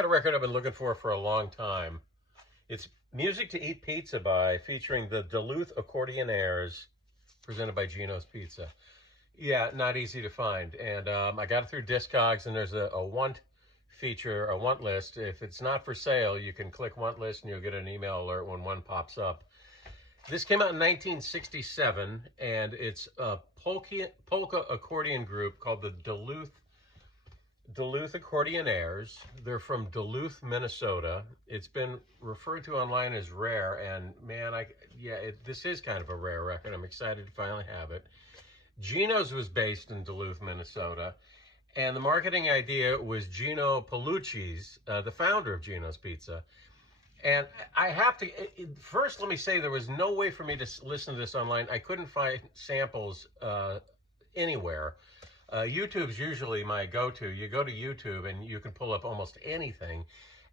got a record I've been looking for a long time. It's Music to Eat Pizza by, featuring the Duluth Accordionaires, presented by Jenospizza. Yeah, not easy to find. And I got it through Discogs, and there's a want feature, a want list. If it's not for sale, you can click want list and you'll get an email alert when one pops up. This came out in 1967, and it's a polka accordion group called the Duluth Accordionaires. They're from Duluth, Minnesota. It's been referred to online as rare, and man, this is kind of a rare record. I'm excited to finally have it. Geno's was based in Duluth, Minnesota, and the marketing idea was Geno Palucci's, the founder of Jenospizza. And I have to, first let me say, there was no way for me to listen to this online. I couldn't find samples anywhere. YouTube's usually my go-to. You go to YouTube and you can pull up almost anything.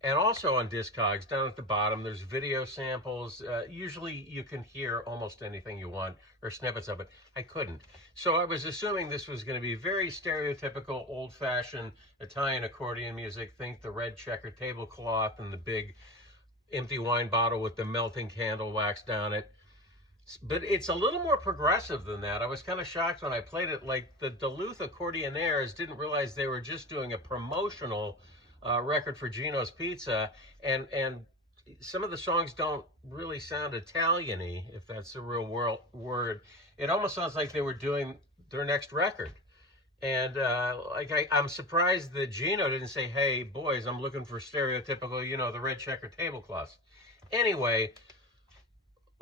And also on Discogs, down at the bottom, there's video samples. Usually you can hear almost anything you want, or snippets of it. I couldn't. So I was assuming this was going to be very stereotypical, old-fashioned Italian accordion music. Think the red checkered tablecloth and the big empty wine bottle with the melting candle wax down it. But it's a little more progressive than that. I was kind of shocked when I played it. Like, the Duluth Accordionaires didn't realize they were just doing a promotional record for Jenospizza, and some of the songs don't really sound Italian-y, if that's a real word. It almost sounds like they were doing their next record. And I'm surprised that Geno didn't say, hey, boys, I'm looking for stereotypical, the red checker tablecloths. Anyway,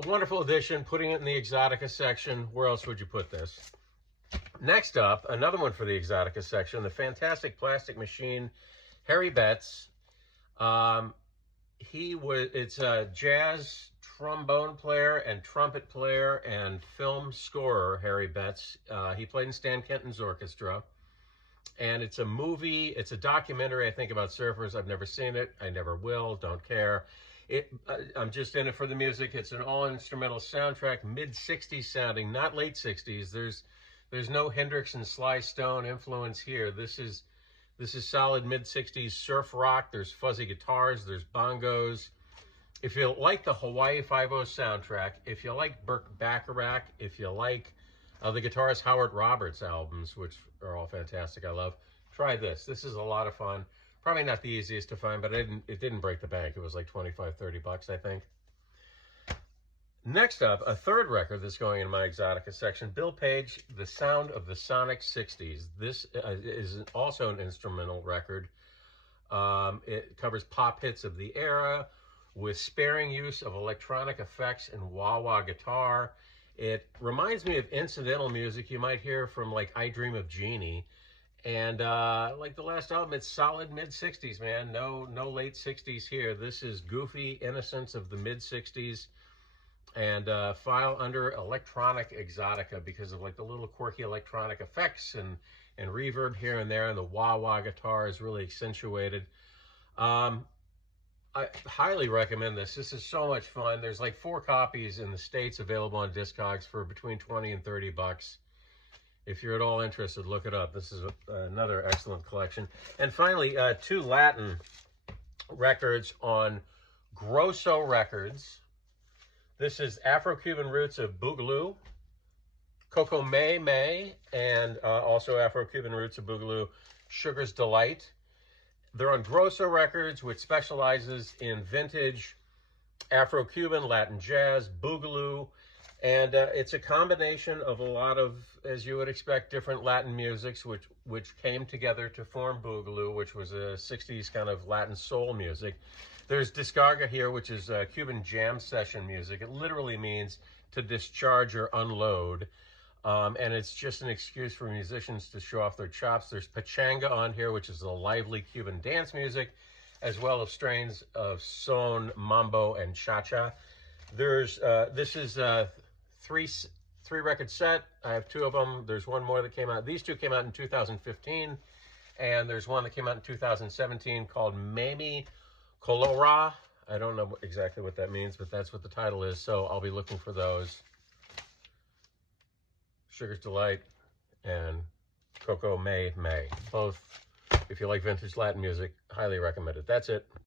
wonderful addition, putting it in the exotica section. Where else would you put this? Next up, another one for the exotica section, the Fantastic Plastic Machine, Harry Betts. It's a jazz trombone player and trumpet player and film scorer, Harry Betts. He played in Stan Kenton's orchestra. And it's a movie, it's a documentary, I think, about surfers. I've never seen it. I never will, don't care. I'm just in it for the music. It's an all-instrumental soundtrack, mid-60s sounding, not late 60s. There's no Hendrix and Sly Stone influence here. This is solid mid-60s surf rock. There's fuzzy guitars, there's bongos. If you like the Hawaii Five-O soundtrack, if you like Burt Bacharach, if you like the guitarist Howard Roberts albums, which are all fantastic, I love, try this. This is a lot of fun. Probably not the easiest to find, but it didn't break the bank. It was like 25, 30 bucks, I think. Next up, a third record that's going in my exotica section, Bill Page, The Sound of the Sonic 60s. This is also an instrumental record. It covers pop hits of the era with sparing use of electronic effects and wah-wah guitar. It reminds me of incidental music you might hear from, like, I Dream of Jeannie. And like the last album, it's solid mid-60s, man. No late 60s here. This is goofy innocence of the mid-60s. And file under electronic exotica because of, like, the little quirky electronic effects and reverb here and there, and the wah-wah guitar is really accentuated. I highly recommend this. This is so much fun. There's like 4 copies in the States available on Discogs for between 20 and 30 bucks. If you're at all interested, look it up. This is another excellent collection. And finally, 2 Latin records on Grosso Records. This is Afro-Cuban Roots of Boogaloo, Coco May, and also Afro-Cuban Roots of Boogaloo, Sugar's Delight. They're on Grosso Records, which specializes in vintage Afro-Cuban, Latin jazz, Boogaloo, and it's a combination of a lot of, as you would expect, different Latin musics, which came together to form Boogaloo, which was a 60s kind of Latin soul music. There's Descarga here, which is Cuban jam session music. It literally means to discharge or unload. And it's just an excuse for musicians to show off their chops. There's pachanga on here, which is a lively Cuban dance music, as well as strains of son, mambo, and cha-cha. There's this is a three record set. I have 2 of them. There's one more that came out. These 2 came out in 2015, and there's one that came out in 2017 called Mami Colora. I don't know exactly what that means, but that's what the title is, so I'll be looking for those. Sugar's Delight and Coco May. Both If you like vintage Latin music, highly recommend it. That's it.